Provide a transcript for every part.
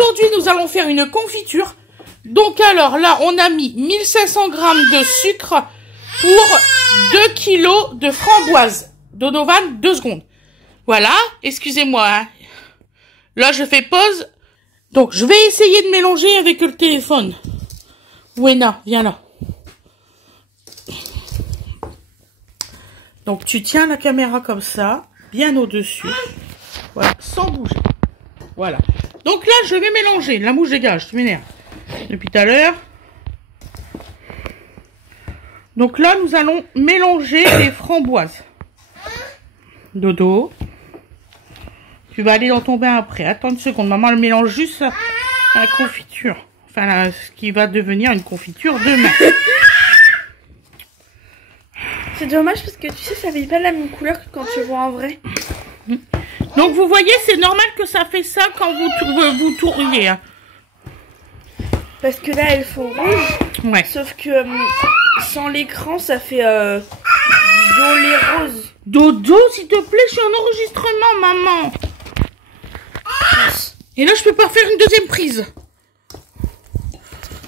aujourd'hui, nous allons faire une confiture. Donc alors là, on a mis 1500 grammes de sucre pour 2 kilos de framboises. Donovan, 2 secondes. Voilà, excusez-moi. Hein. Là, je fais pause. Donc, je vais essayer de mélanger avec le téléphone. Wena, viens là. Donc, tu tiens la caméra comme ça, bien au-dessus. Voilà, sans bouger. Voilà. Donc là, je vais mélanger. La mouche dégage, tu m'énerves. Depuis tout à l'heure. Donc là, nous allons mélanger les framboises. Dodo. Tu vas aller dans ton bain après. Attends une seconde. Maman, elle mélange juste la confiture. Enfin, ce qui va devenir une confiture demain. C'est dommage parce que tu sais, ça fait pas la même couleur que quand tu vois en vrai. Donc vous voyez, c'est normal que ça fait ça quand vous tourniez. Hein. Parce que là, elles font rouge. Ouais. Sauf que sans l'écran, ça fait violet rose. Dodo, s'il te plaît, je suis en enregistrement, maman. Et là, je peux pas faire une deuxième prise.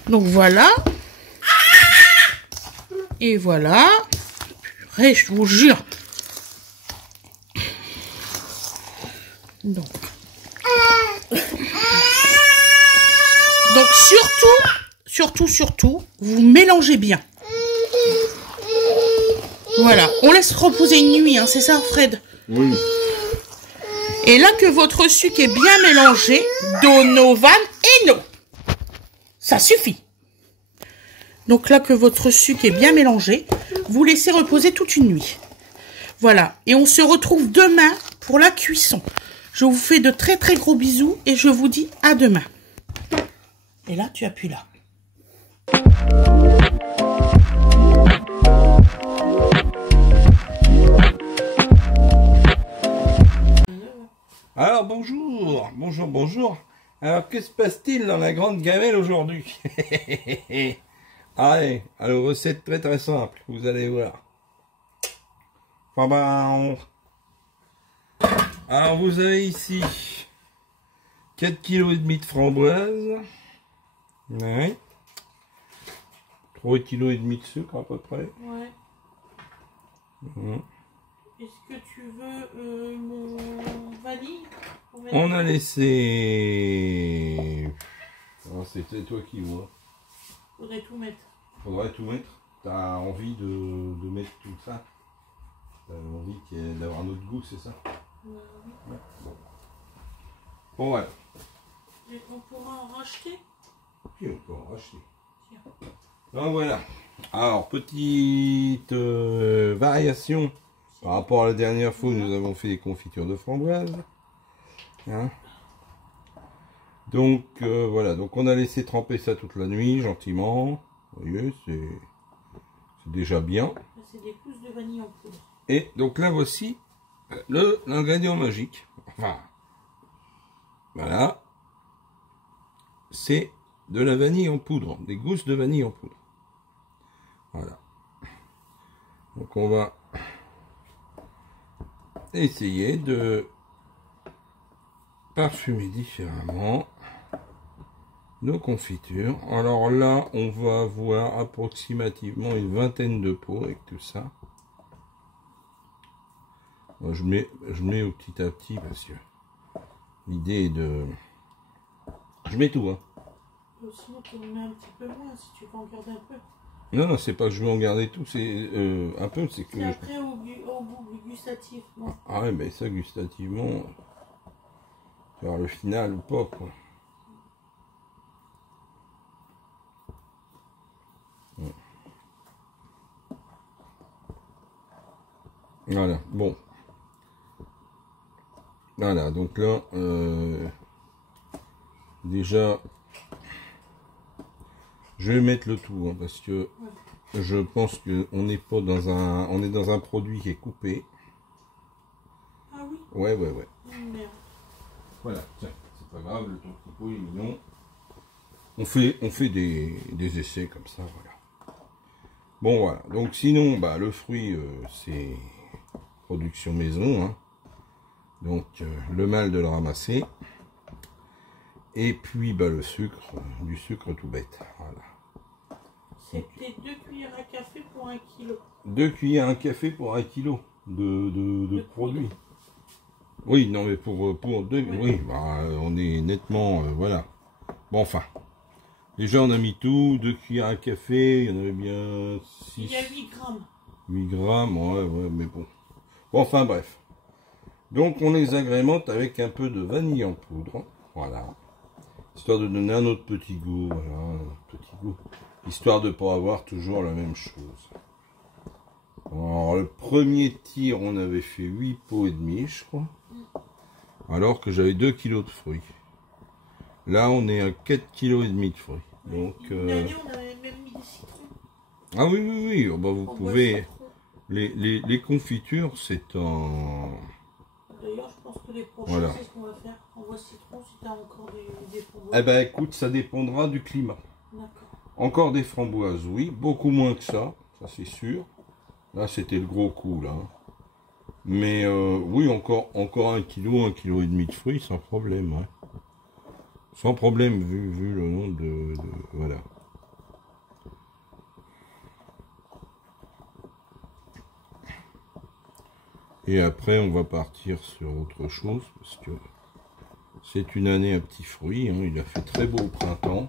Donc voilà. Et voilà. Purée, je vous jure. Donc surtout, vous mélangez bien. Voilà, on laisse reposer une nuit, hein, c'est ça, Fred? Oui. Et là que votre sucre est bien mélangé, Donovan et non. Ça suffit. Donc là que votre sucre est bien mélangé, vous laissez reposer toute une nuit. Voilà, et on se retrouve demain pour la cuisson. Je vous fais de très très gros bisous et je vous dis à demain. Et là, tu appuies là. Alors bonjour. Alors que se passe-t-il dans la grande gamelle aujourd'hui? Allez, alors recette très très simple, vous allez voir. Enfin ben, alors vous avez ici 4,5 kg de framboises. Ouais. 3,5 kg de sucre à peu près. Ouais. Est-ce que tu veux une vanille? On a laissé... Oh, c'était toi qui vois. Faudrait tout mettre. Faudrait tout mettre. T'as envie de mettre tout ça? T'as envie d'avoir un autre goût, c'est ça? Ouais. Bon, voilà. Et on pourra en racheter? Puis on peut en racheter. Tiens. Donc voilà. Alors, petite variation par rapport à la dernière fois où nous avons fait des confitures de framboises. Hein, donc voilà, donc on a laissé tremper ça toute la nuit gentiment. Vous voyez, c'est déjà bien. C'est des pousses de vanille en poudre. Et donc là voici l'ingrédient magique. Enfin, voilà, c'est de la vanille en poudre, des gousses de vanille en poudre. Voilà. Donc on va essayer de parfumer différemment nos confitures. Alors là, on va avoir approximativement une vingtaine de pots avec tout ça. Moi, je mets au petit à petit parce que l'idée est de... Je mets tout, hein. Sinon, tu en mets un petit peu moins si tu veux en garder un peu. Non, c'est pas que je vais en garder tout, c'est un peu, c'est que... Et après, au goût gustatif. Bon. Ah ouais, mais ça, gustativement, faire le final ou pas, quoi. Voilà, bon. Voilà, donc là, déjà, je vais mettre le tout, hein, parce que je pense que on n'est pas dans un, on est dans un produit qui est coupé. Ah oui? Ouais. Merde. Voilà, tiens, c'est pas grave, le ton petit pot est mignon. On fait des essais comme ça, voilà. Bon, voilà, donc sinon, bah, le fruit, c'est production maison, hein. Donc, le mal de le ramasser. Et puis bah, le sucre, du sucre tout bête. Voilà. C'était 2 cuillères à café pour 1 kilo. 2 cuillères à café pour 1 kilo de produits. Oui, non mais pour deux, Ouais. oui, bah, on est nettement, voilà. Bon, enfin, déjà on a mis tout, 2 cuillères à café, il y en avait bien 6. Il y a 8 grammes. 8 grammes, ouais, mais bon. Bon, enfin bref. Donc on les agrémente avec un peu de vanille en poudre, voilà. Histoire de donner un autre petit goût, voilà, un autre petit goût. Histoire de ne pas avoir toujours la même chose. Alors le premier tir, on avait fait 8 pots et demi, je crois. Alors que j'avais 2 kilos de fruits. Là, on est à 4 kilos et demi de fruits. Donc, Une année, on avait même mis des citrons. ah oui, oh, bah, vous On pouvez... boit citron. Les confitures, c'est un... D'ailleurs, je pense que les prochains, Voilà. c'est ce qu'on va faire. On voit citron si tu as encore des framboises. Eh ben écoute, ça dépendra du climat. D'accord. Encore des framboises, oui. Beaucoup moins que ça c'est sûr. Là, c'était le gros coup, là. Mais oui, encore 1 kilo et demi de fruits, sans problème. Ouais. Sans problème, vu le nombre de... Voilà. Et après, on va partir sur autre chose, parce que c'est une année à petits fruits. Hein. Il a fait très beau au printemps.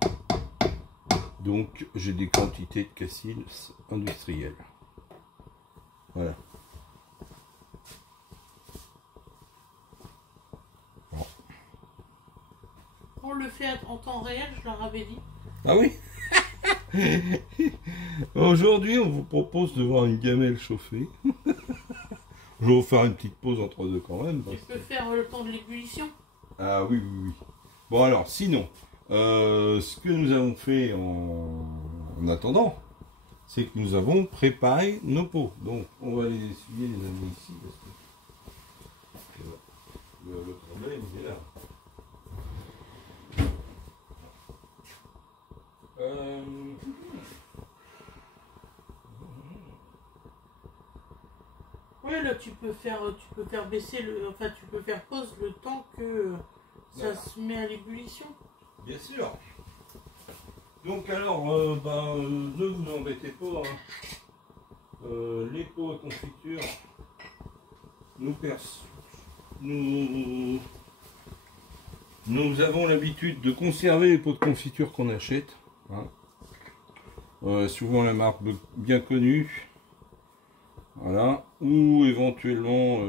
Donc, j'ai des quantités de cassis industrielles. Voilà. Bon. On le fait en temps réel, je leur avais dit. Ah oui. Aujourd'hui, on vous propose de voir une gamelle chauffée. Je vais vous faire une petite pause entre deux quand même. Tu peux faire le temps de l'ébullition. Ah oui. Bon alors, sinon, ce que nous avons fait en attendant, c'est que nous avons préparé nos pots. Donc, on va les essuyer, les amener ici, parce que le problème, il est là. Oui, là tu peux faire baisser enfin tu peux faire pause le temps que ça Voilà. se met à l'ébullition. Bien sûr. Donc alors, ne vous embêtez pas. Hein. Les pots à confiture, nous avons l'habitude de conserver les pots de confiture qu'on achète. Hein. Souvent la marque bien connue. Voilà. Ou éventuellement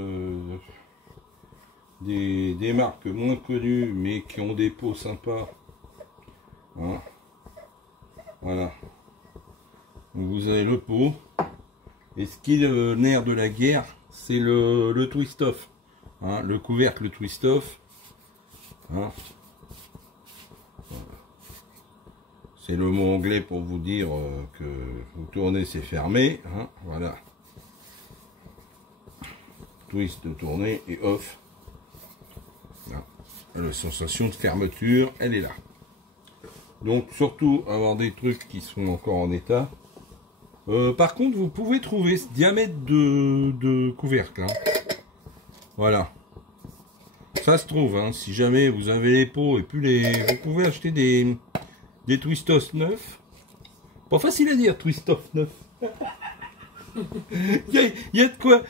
des marques moins connues mais qui ont des pots sympas. Hein. Voilà. Donc vous avez le pot. Et ce qui est le nerf de la guerre, c'est le twist-off. Hein, le couvercle twist-off. Hein. Voilà. C'est le mot anglais pour vous dire que vous tournez, c'est fermé. Hein, voilà. Twist, tourner et off. Là. La sensation de fermeture, elle est là. Donc surtout avoir des trucs qui sont encore en état. Par contre, vous pouvez trouver ce diamètre de couvercle. Hein. Voilà. Ça se trouve, hein, si jamais vous avez les pots et puis vous pouvez acheter des Twistos neufs. Pas facile à dire, Twistoff neuf. Il y a de quoi.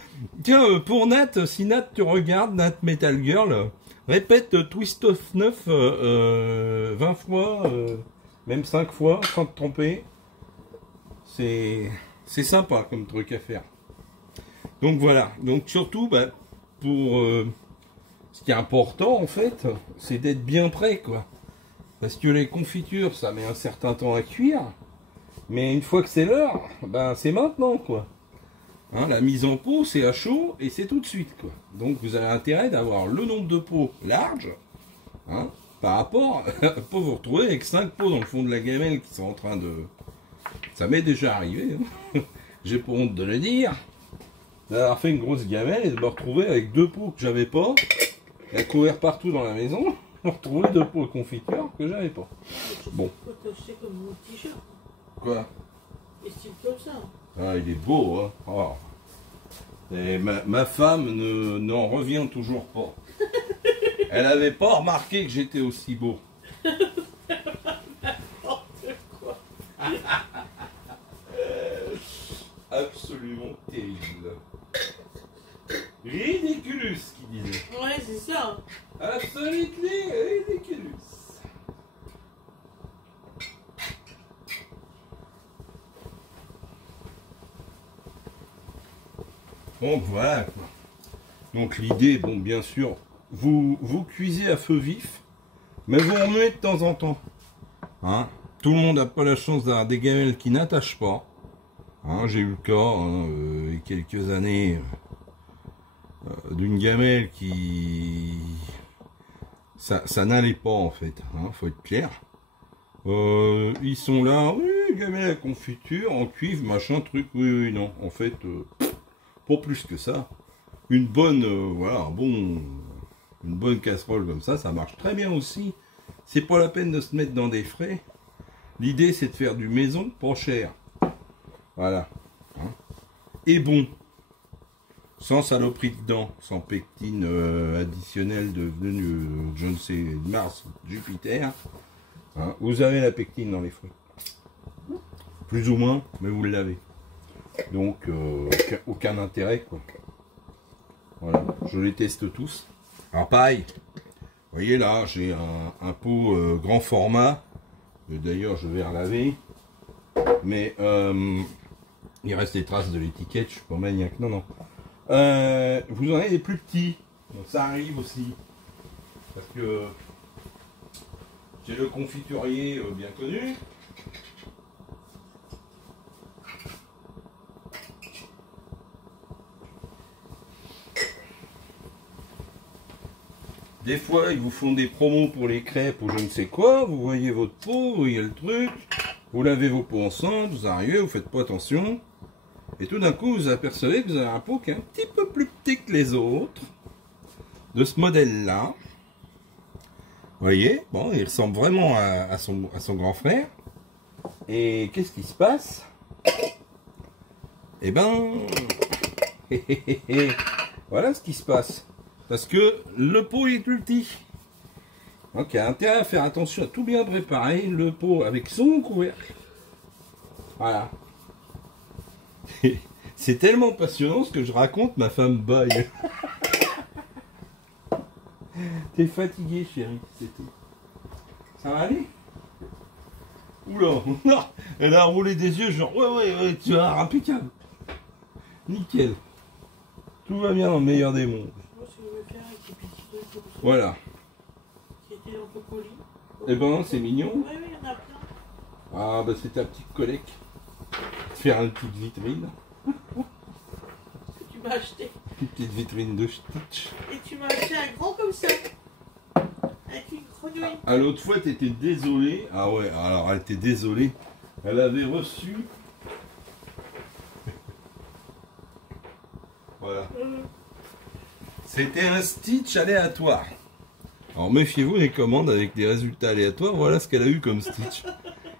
Tiens, pour Nat, si Nat tu regardes, Nat Metal Girl, répète Twistoff 9 20 fois, même 5 fois, sans te tromper. C'est sympa comme truc à faire. Donc voilà. Donc surtout, bah, pour ce qui est important en fait, c'est d'être bien prêt, quoi. Parce que les confitures, ça met un certain temps à cuire. Mais une fois que c'est l'heure, ben c'est maintenant, quoi. Hein, la mise en pot, c'est à chaud et c'est tout de suite, quoi. Donc vous avez intérêt d'avoir le nombre de pots large, hein, par rapport à pas vous retrouver avec 5 pots dans le fond de la gamelle qui sont en train de... Ça m'est déjà arrivé, hein. J'ai pas honte de le dire, d'avoir fait une grosse gamelle et de me retrouver avec 2 pots que j'avais pas, et à courir partout dans la maison, me retrouver 2 pots de confiture que j'avais pas. Bon. Quoi t'as acheté comme mon t-shirt? Quoi? Et style comme ça. Ah, il est beau, hein. Oh. Et ma femme n'en revient toujours pas. Elle avait pas remarqué que j'étais aussi beau. quoi. Absolument terrible. Ridiculous, qui disait. Ouais, c'est ça. Absolutely ridiculous. Bon, voilà quoi. Donc l'idée, bon, bien sûr, vous cuisez à feu vif, mais vous remuez de temps en temps. Hein, tout le monde n'a pas la chance d'avoir des gamelles qui n'attachent pas. Hein, j'ai eu le cas il y a quelques années d'une gamelle qui... Ça n'allait pas en fait, hein, faut être clair. Ils sont là, oui, gamelle à confiture, en cuivre, machin, truc, oui, non. En fait, pour plus que ça, une bonne, voilà, une bonne casserole comme ça marche très bien aussi. C'est pas la peine de se mettre dans des frais. L'idée, c'est de faire du maison, pas cher. Voilà. Hein. Et bon. Sans saloperie dedans, sans pectine additionnelle devenue, je ne sais, Mars, Jupiter. Hein. Vous avez la pectine dans les fruits. Plus ou moins, mais vous l'avez. Donc, aucun intérêt, quoi. Voilà, je les teste tous. Alors pareil, vous voyez là, j'ai un pot grand format. D'ailleurs, je vais relaver. Mais il reste des traces de l'étiquette, je suis pas maniaque. Non, non. Vous en avez des plus petits. Donc ça arrive aussi. Parce que j'ai le confiturier bien connu. Des fois, ils vous font des promos pour les crêpes ou je ne sais quoi. Vous voyez votre pot, vous voyez le truc. Vous lavez vos pots ensemble, vous arrivez, vous faites pas attention. Et tout d'un coup, vous apercevez que vous avez un pot qui est un petit peu plus petit que les autres. De ce modèle-là. Vous voyez, bon, il ressemble vraiment à son grand frère. Et qu'est-ce qui se passe? Eh ben... voilà ce qui se passe. Parce que le pot est plus petit. Donc il y a intérêt à faire attention à tout bien préparer. Le pot avec son couvercle. Voilà. C'est tellement passionnant ce que je raconte, ma femme baille. T'es fatigué, chérie, c'est tout. Ça va aller? Oula, elle a roulé des yeux, genre ouais, tu as impeccable. Nickel. Tout va bien dans le meilleur des mondes. Voilà. Eh ben, c'est mignon. Oui, il y en a plein. Ah, bah c'est ta petite collecte. Faire une petite vitrine. Tu m'as acheté. Une petite vitrine de Stitch. Et tu m'as acheté un grand comme ça. Avec une grenouille. Ah, l'autre fois, tu étais désolé. Ah ouais, alors elle était désolée. Elle avait reçu. Voilà. C'était un Stitch aléatoire. Alors méfiez-vous des commandes avec des résultats aléatoires. Voilà ce qu'elle a eu comme Stitch.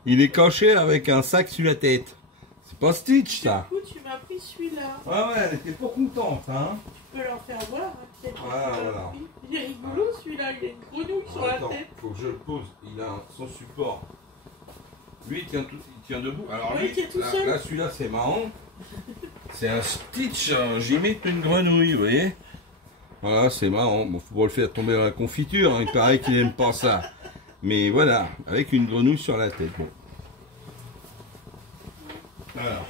Il est caché avec un sac sur la tête. C'est pas Stitch ça. Du coup, tu m'as pris celui-là. Ah ouais, elle était pas contente, hein. Tu peux leur faire voir, hein, peut-être. Voilà. Il est rigolo celui-là, il a une grenouille sur Attends, la tête. faut que je le pose. Il a son support. Lui, il tient debout. Alors Oui, lui, il tient tout seul. là celui-là, c'est marrant. C'est un Stitch, j'imite une grenouille, vous voyez. Voilà, c'est marrant. Bon, faut pas le faire tomber dans la confiture, hein. Il paraît qu'il aime pas ça. Mais voilà, avec une grenouille sur la tête. Bon. Voilà.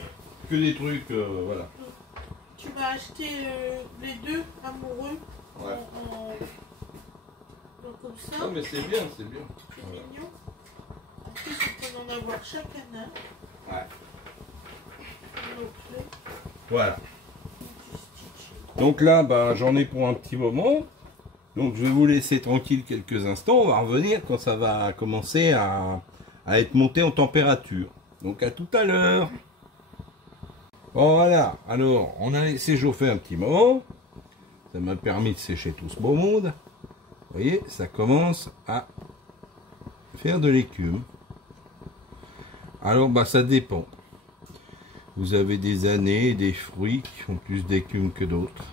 Que des trucs, voilà. Tu m'as acheté les deux amoureux. Ouais. Comme ça. Non mais c'est bien, c'est bien. C'est Voilà. mignon. En plus, on peut en avoir chacun un. Ouais. Donc, Voilà. Donc là, bah, j'en ai pour un petit moment. Donc je vais vous laisser tranquille quelques instants. On va revenir quand ça va commencer à être monté en température. Donc à tout à l'heure. Bon voilà, alors on a laissé chauffer un petit moment. Ça m'a permis de sécher tout ce beau monde. Vous voyez, ça commence à faire de l'écume. Alors bah ça dépend. Vous avez des années et des fruits qui font plus d'écume que d'autres.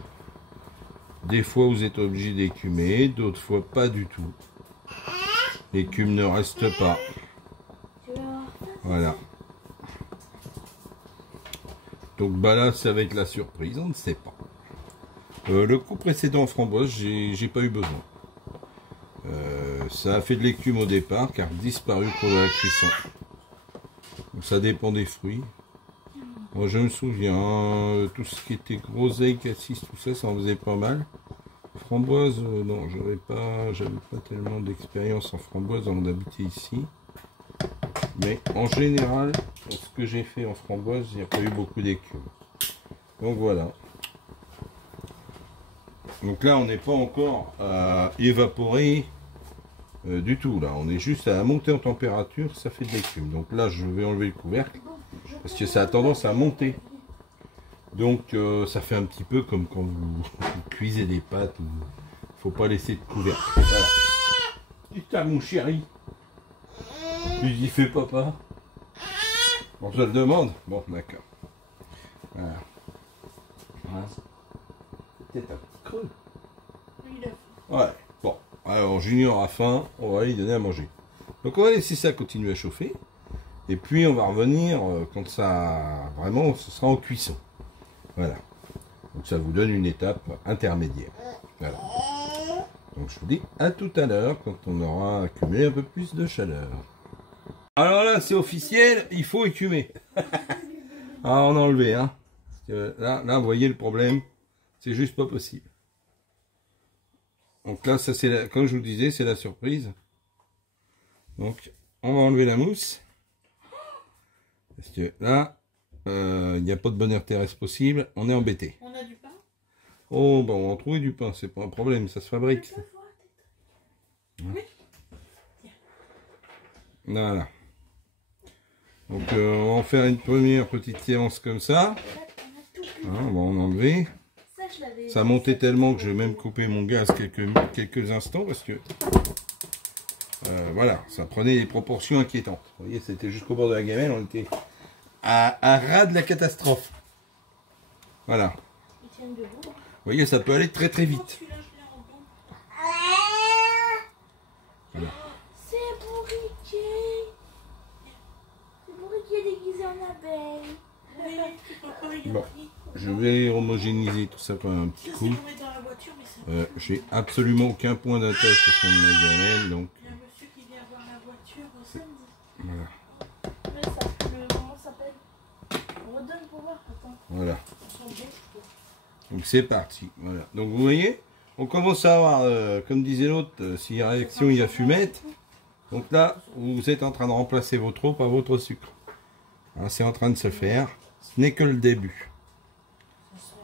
Des fois vous êtes obligé d'écumer, d'autres fois pas du tout. L'écume ne reste pas. Voilà. Donc bah là c'est avec la surprise, on ne sait pas. Le coup précédent framboise, j'ai pas eu besoin. Ça a fait de l'écume au départ car disparu pour la cuisson. Donc ça dépend des fruits. Moi je me souviens, tout ce qui était groseille, cassis, tout ça, ça en faisait pas mal. Framboise, non, j'avais pas tellement d'expérience en framboise avant d'habiter ici. Mais en général, ce que j'ai fait en framboise, il n'y a pas eu beaucoup d'écume. Donc voilà. Donc là, on n'est pas encore à évaporer du tout. Là, on est juste à monter en température, ça fait de l'écume. Donc là, je vais enlever le couvercle parce que ça a tendance à monter. Donc ça fait un petit peu comme quand vous cuisez des pâtes. Il ne faut pas laisser de couvercle. Voilà. Putain, mon chéri. Tu dis fais papa. On se le demande. Bon, d'accord. Voilà. Voilà. C'était un petit creux. Ouais. Bon. Alors Junior a faim. On va lui donner à manger. Donc on va laisser ça continuer à chauffer. Et puis on va revenir quand ça vraiment ce sera en cuisson. Voilà. Donc ça vous donne une étape intermédiaire. Voilà. Donc je vous dis à tout à l'heure quand on aura accumulé un peu plus de chaleur. Alors là c'est officiel, il faut écumer. Ah on a enlevé hein. Parce que là vous voyez le problème, c'est juste pas possible. Donc là ça c'est comme je vous le disais, c'est la surprise. Donc on va enlever la mousse. Parce que là il n'y a pas de bonheur terrestre possible, on est embêté. On a du pain? Oh, bah on va en trouver du pain, c'est pas un problème, ça se fabrique. Ça. Oui. Voilà. Donc on va en faire une première petite séance comme ça. Hein, on va en enlever. Ça montait tellement que je vais même couper mon gaz quelques instants parce que voilà, ça prenait des proportions inquiétantes. Vous voyez, c'était jusqu'au bord de la gamelle, on était à ras de la catastrophe. Voilà. Vous voyez, ça peut aller très très vite. Voilà. C'est Bourriquet. C'est Bourriquet déguisé en abeille. Bon, je vais homogénéiser tout ça quand même un petit coup. J'ai absolument aucun point d'attache au fond de ma gamelle, donc. Il y a un monsieur qui vient voir la voiture samedi. Voilà. Mais ça, comment ça s'appelle? Redonne pour voir, attends. Voilà. Donc c'est parti. Voilà. Donc vous voyez, on commence à avoir, comme disait l'autre, s'il y a réaction, il y a fumette. Donc là, vous êtes en train de remplacer votre eau par votre sucre. C'est en train de se faire. Ce n'est que le début.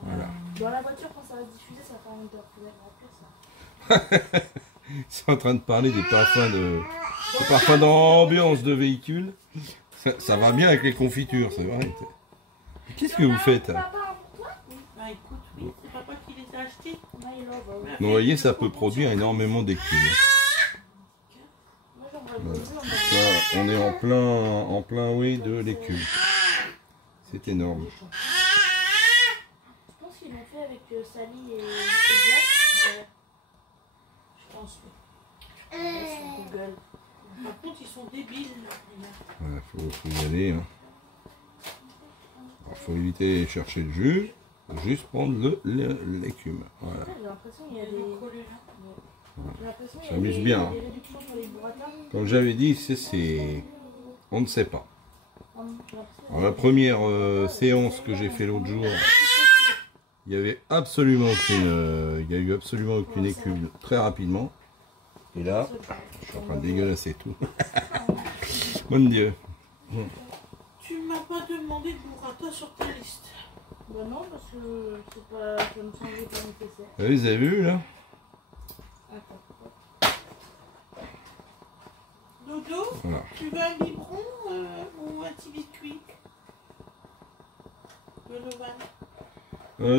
Voilà. Dans la voiture, quand ça va diffuser, ça va faire remplir ça. C'est en train de parler des parfums d'ambiance de véhicule. Ça va bien avec les confitures, c'est vrai. Qu'est-ce que vous faites? Bah écoute, oui, c'est papa qui les a achetés. Donc, vous voyez, ça peut produire énormément d'écume. Voilà. Là, on est en plein oui de l'écume. C'est énorme. Je pense qu'ils l'ont fait avec Sally et Glace. Je pense que. Google. Par contre, ils sont débiles. Voilà, faut y aller. Hein. Alors, faut éviter de chercher le jus. Faut juste prendre l'écume. Voilà. J'ai l'impression qu'il y a des. Voilà. Ça amuse bien. Hein. Comme j'avais dit, c'est on ne sait pas. Alors, la première séance que j'ai fait l'autre jour, il y avait absolument il y a eu absolument aucune écume très rapidement. Et là, je suis en train de dégueulasser tout. Mon Dieu. Tu m'as pas demandé de burrata sur ta liste. Bah non, parce que ça me semblait pas nécessaire. Vous avez vu là? Attends. Dodo, voilà. Tu veux un biberon ou un petit biscuit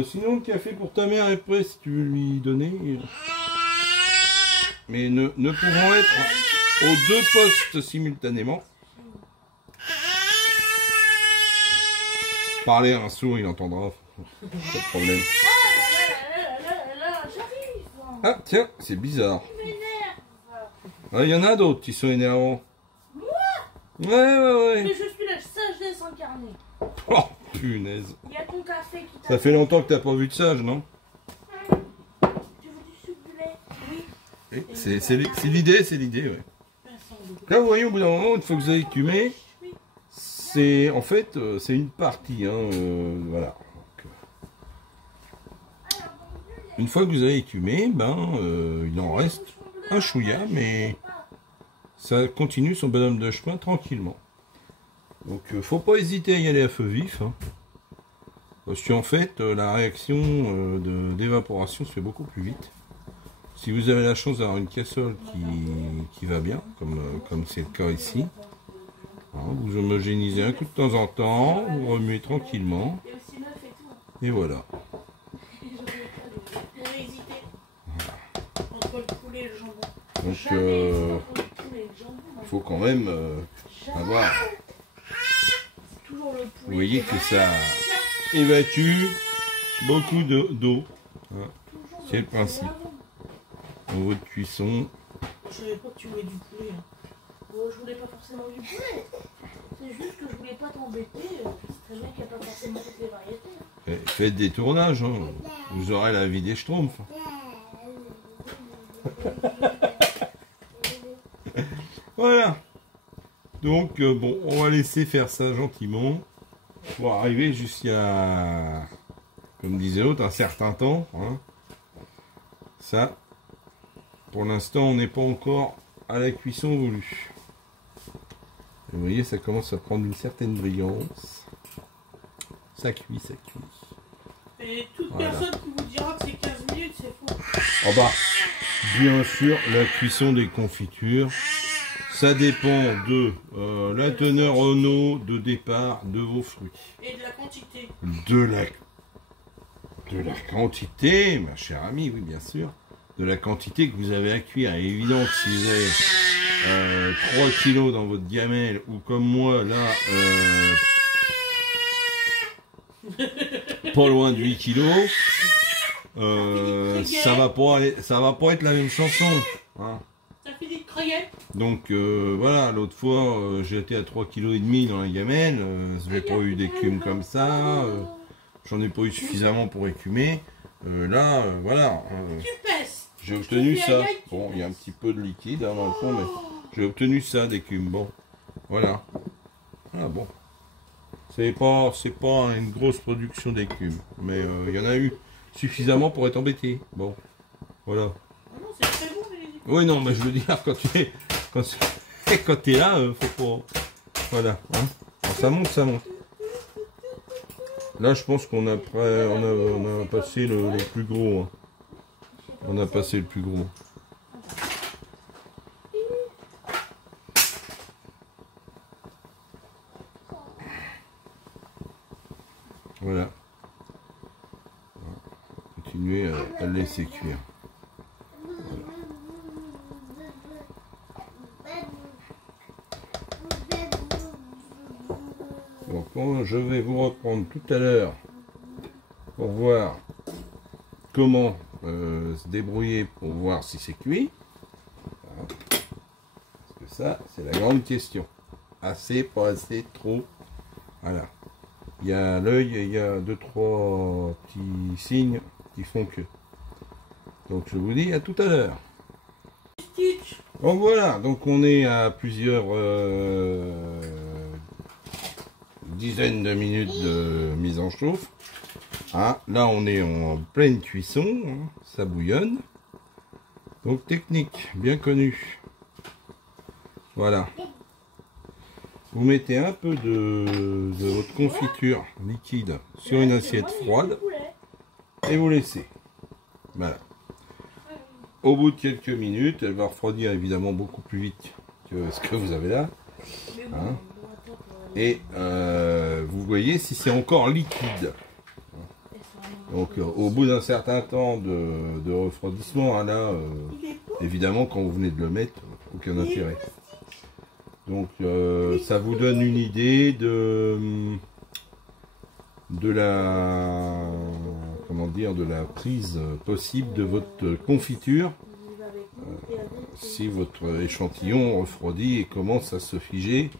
sinon le café pour ta mère est prêt si tu veux lui donner. Mais ne pouvant être aux deux postes simultanément. Parler à un sourd, il entendra. Pas de problème. J'arrive. Ah tiens, c'est bizarre. Ah, il y en a d'autres qui sont énervants. Ouais, ouais. Mais je suis la sagesse incarnée. Oh, punaise. Il y a ton café qui t'a... Ça fait longtemps que t'as pas vu de sage, non? Tu veux du sucre du lait? Oui. C'est l'idée, ouais. Là, vous voyez, au bout d'un moment, une fois que vous avez écumé, c'est en fait, c'est une partie, hein, voilà. Donc, une fois que vous avez écumé, il en reste un chouïa, mais ça continue son bonhomme de chemin tranquillement. Donc, faut pas hésiter à y aller à feu vif, hein, parce qu'en fait, la réaction d'évaporation se fait beaucoup plus vite. Si vous avez la chance d'avoir une casserole qui va bien, comme c'est le cas ici, hein, vous homogénéisez un coup de temps en temps, vous remuez tranquillement, et voilà. Donc, il faut quand même avoir... Vous voyez que ça évacue beaucoup d'eau. Hein. C'est le principe. Dans votre cuisson. Je savais pas que tu voulais du poulet. Hein. Je voulais pas forcément du poulet. C'est juste que je voulais pas t'embêter. C'est très bien qu'il n'y a pas forcément toutes les variétés. Faites des tournages. Hein. Vous aurez la vie des schtroumpfs. Voilà. Donc, bon, on va laisser faire ça gentiment. Pour arriver jusqu'à, comme disait l'autre, un certain temps. Hein. Ça, pour l'instant, on n'est pas encore à la cuisson voulue. Et vous voyez, ça commence à prendre une certaine brillance. Ça cuit, ça cuit. Et toute personne qui vous dira que c'est 15 minutes, c'est faux. Oh bah, bien sûr, la cuisson des confitures, ça dépend de la teneur en eau de départ de vos fruits. Et de la quantité. De la quantité, ma chère amie, oui, bien sûr. De la quantité que vous avez à cuire. Et évidemment que si vous avez 3 kilos dans votre gamelle, ou comme moi, là, pas loin de 8 kilos, ça va pas être la même chanson. Hein. Ça finit de croyer. Donc voilà, l'autre fois, j'ai été à 3,5 kg dans la gamelle, je n'ai pas eu d'écume comme ça, j'en ai pas eu suffisamment pour écumer. Là, voilà. Tu pèses. J'ai obtenu ça. Bon, il y a un petit peu de liquide hein, dans le fond, mais j'ai obtenu ça d'écume. Bon, voilà. Ah bon. C'est pas une grosse production d'écume, mais il y en a eu suffisamment pour être embêté. Bon, voilà. Ah non, c'est très bon, les... Oui, non, mais je veux dire, quand t'es là, faut pas... Voilà. Hein. Alors, ça monte, ça monte. Là, je pense qu'on a passé le plus gros. Hein. On a passé le plus gros. Voilà. Continuer à le laisser cuire. Donc je vais vous reprendre tout à l'heure pour voir comment se débrouiller pour voir si c'est cuit. Voilà. Parce que ça, c'est la grande question. Assez, pas assez, trop. Voilà. Il y a l'œil et il y a 2-3 petits signes qui font que. Donc je vous dis à tout à l'heure. Donc voilà, donc on est à plusieurs dizaines de minutes de mise en chauffe. Ah, là on est en pleine cuisson, hein, ça bouillonne. Donc technique bien connue. Voilà. Vous mettez un peu de votre confiture liquide sur une assiette froide et vous laissez. Voilà. Au bout de quelques minutes, elle va refroidir évidemment beaucoup plus vite que ce que vous avez là. Hein. Et vous voyez si c'est encore liquide. Donc au bout d'un certain temps de refroidissement, hein, là, évidemment quand vous venez de le mettre, aucun intérêt. Donc ça vous donne une idée de la prise possible de votre confiture si votre échantillon refroidit et commence à se figer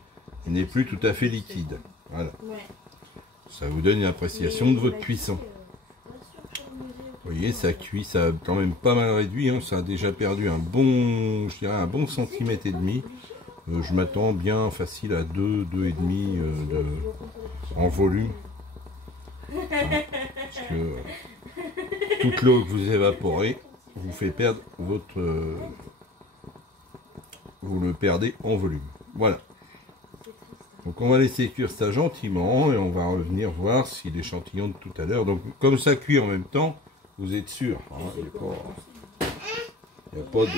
et n'est plus tout à fait liquide. Voilà. Ça vous donne une appréciation de votre cuisson. Vous voyez, ça cuit, ça a quand même pas mal réduit, hein. Ça a déjà perdu un bon, je dirais un bon centimètre et demi. Je m'attends bien facile à 2,5 en volume. Parce que toute l'eau que vous évaporez vous fait perdre votre... vous le perdez en volume. Voilà. Donc on va laisser cuire ça gentiment et on va revenir voir si l'échantillon de tout à l'heure... Donc comme ça cuit en même temps, vous êtes sûr. Hein, il n'y a pas de...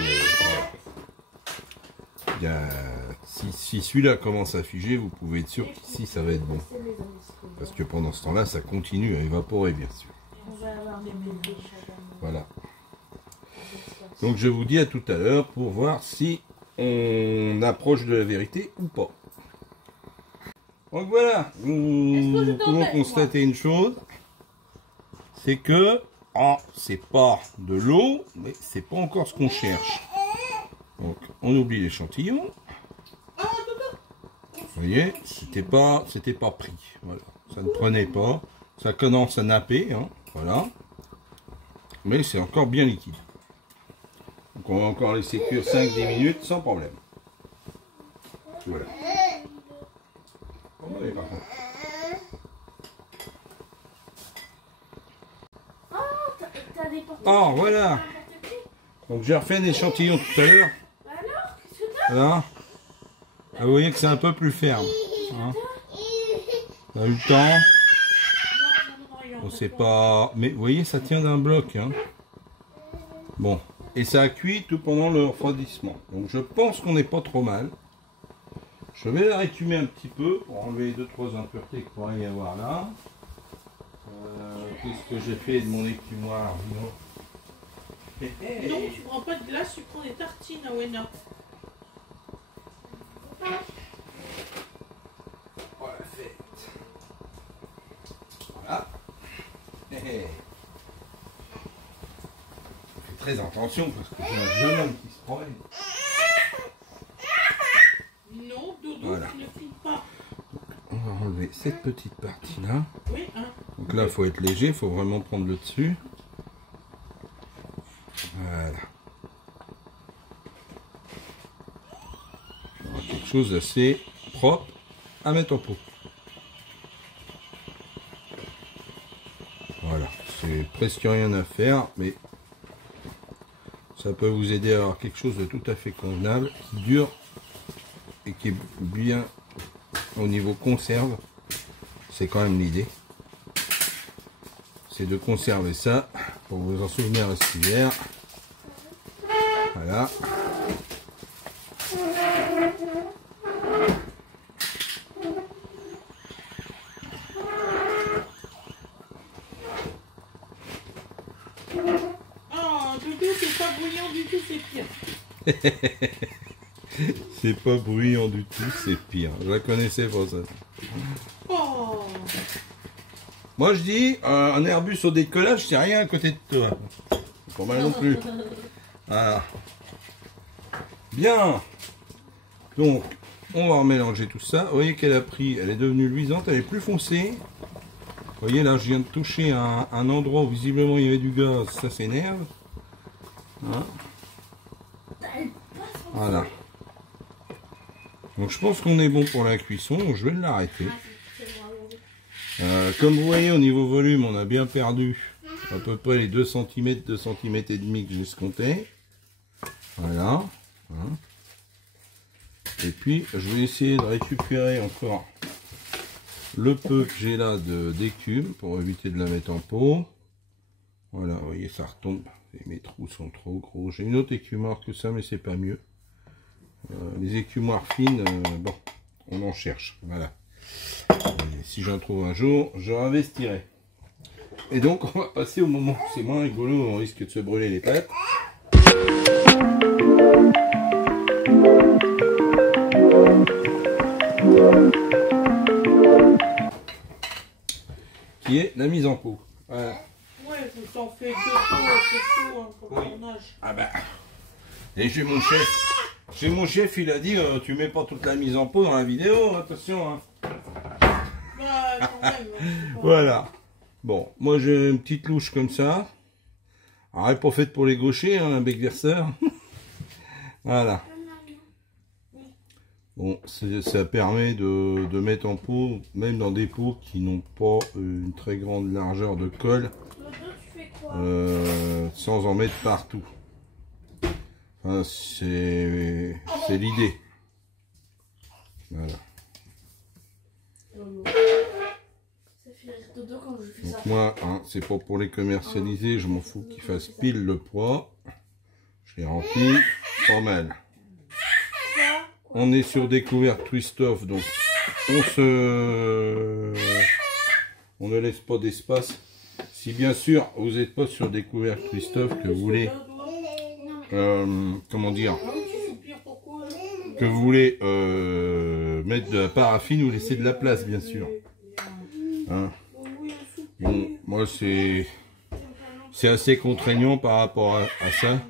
Si celui-là commence à figer, vous pouvez être sûr qu'ici ça va être bon. Parce que pendant ce temps-là, ça continue à évaporer, bien sûr. Voilà. Donc je vous dis à tout à l'heure pour voir si on approche de la vérité ou pas. Donc voilà, nous pouvons constater une chose, c'est que c'est pas de l'eau, mais c'est pas encore ce qu'on cherche. Donc on oublie l'échantillon. Vous voyez, c'était pas pris. Voilà, ça ne prenait pas. Ça commence à napper, hein, voilà. Mais c'est encore bien liquide. Donc on va encore laisser cuire 5-10 minutes sans problème. Voilà. Oh, voilà. Donc j'ai refait un échantillon tout à l'heure. Voilà. Ah, vous voyez que c'est un peu plus ferme. Hein. On a eu le temps. On sait pas. Mais vous voyez, ça tient d'un bloc. Hein. Bon. Et ça a cuit tout pendant le refroidissement. Donc je pense qu'on n'est pas trop mal. Je vais la récumer un petit peu pour enlever 2-3 impuretés qu'il pourrait y avoir là. Qu'est-ce que j'ai fait de mon écumoire? Non, tu prends pas de glace, tu prends des tartines à Wena. Voilà, fait. Voilà. Fais très attention parce que j'ai un jeune homme qui se promène. Non, Dodo, voilà. tu ne files pas. On va enlever cette petite partie là. Oui, hein. Donc là, il faut être léger, il faut vraiment prendre le dessus. Voilà. On aura quelque chose d'assez propre à mettre en pot. Voilà, c'est presque rien à faire, mais ça peut vous aider à avoir quelque chose de tout à fait convenable, qui dure et qui est bien au niveau conserve. C'est quand même l'idée. C'est de conserver ça pour vous en souvenir à cet hiver. Voilà. Ah, Dodo, c'est pas bruyant du tout, c'est pire. C'est pas bruyant du tout, c'est pire. Je la connaissais pour ça. Oh. Moi je dis, un Airbus au décollage, c'est rien à côté de toi. C'est pas mal non plus. Voilà. Bien. Donc, on va remélanger tout ça. Vous voyez qu'elle a pris, elle est devenue luisante, elle est plus foncée. Vous voyez là, je viens de toucher un endroit où visiblement il y avait du gaz, ça s'énerve. Hein? Voilà. Donc je pense qu'on est bon pour la cuisson, donc je vais l'arrêter. Comme vous voyez au niveau volume, on a bien perdu à peu près les 2 cm, 2 cm et demi que j'escomptais. Voilà. Hein. Et puis je vais essayer de récupérer encore le peu que j'ai là d'écume pour éviter de la mettre en pot. Voilà, vous voyez, ça retombe. Et mes trous sont trop gros. J'ai une autre écumoire que ça, mais c'est pas mieux. Les écumoires fines, bon, on en cherche. Voilà. Et si j'en trouve un jour, je réinvestirai. Et donc, on va passer au moment où c'est moins rigolo, on risque de se brûler les pattes. Qui est la mise en pot. Voilà. Ouais, je t'en fais 2 pots, c'est chaud hein, pour ton âge. Ah bah, Et chez mon chef, il a dit, tu mets pas toute la mise en pot dans la vidéo, attention. Hein. Bah, quand même, Voilà. Bon, moi j'ai une petite louche comme ça. Alors, elle n'est pas faite pour les gauchers, hein, un bec verseur. Voilà. Bon, ça permet de mettre en pot, même dans des pots qui n'ont pas une très grande largeur de colle, sans en mettre partout. Enfin, c'est l'idée. Voilà. Donc moi, hein, c'est pas pour les commercialiser, je m'en fous qu'ils fassent pile le poids. Je les remplis pas mal. On est sur des couvercles twist-off, donc on ne laisse pas d'espace. Si bien sûr vous n'êtes pas sur des couvercles twist-off que vous voulez, comment dire, que vous voulez mettre de la paraffine ou laisser de la place, bien sûr. Hein. Bon, moi c'est assez contraignant par rapport à ça.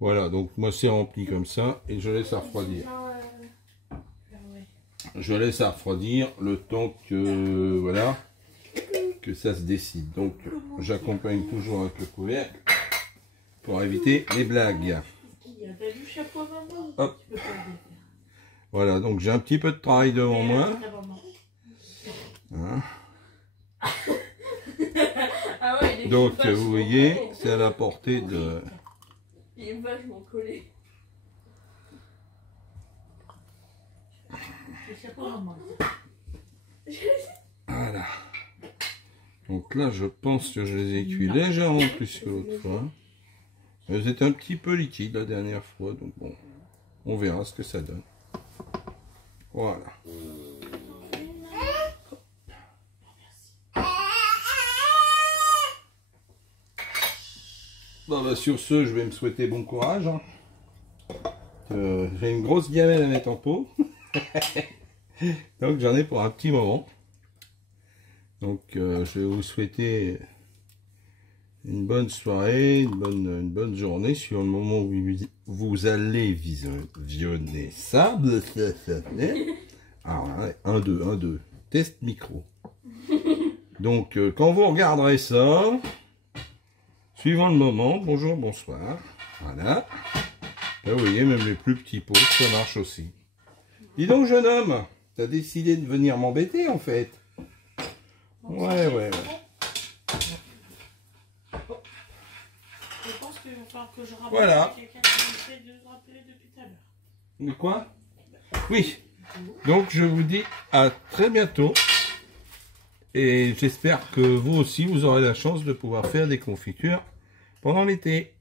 Voilà, donc moi c'est rempli comme ça et je laisse à refroidir. Je laisse à refroidir le temps que voilà que ça se décide. Donc j'accompagne toujours avec le couvercle pour éviter les blagues. Hop. Voilà, donc j'ai un petit peu de travail devant moi. Hein. Donc vous voyez, c'est à la portée de... Il est vachement collé. Voilà. Donc là, je pense que je les ai cuits légèrement plus que l'autre fois. Elles étaient un petit peu liquides la dernière fois, donc bon, on verra ce que ça donne. Voilà. Bon bah sur ce, je vais me souhaiter bon courage. Hein. J'ai une grosse gamelle à mettre en pot. Donc j'en ai pour un petit moment. Donc je vais vous souhaiter une bonne soirée, une bonne journée sur le moment où vous allez visionner ça. Alors, 1, 2, test micro. Donc quand vous regarderez ça, suivant le moment, bonjour, bonsoir. Voilà. Là, vous voyez, même les plus petits pots, ça marche aussi. Dis donc, jeune homme, t'as décidé de venir m'embêter, en fait. Ouais. Je pense qu'il va falloir que je rappelle Voilà. quelqu'un qui essaie de rappeler depuis tout à l'heure. Mais quoi? Oui. Donc, je vous dis à très bientôt. Et j'espère que vous aussi, vous aurez la chance de pouvoir faire des confitures pendant l'été.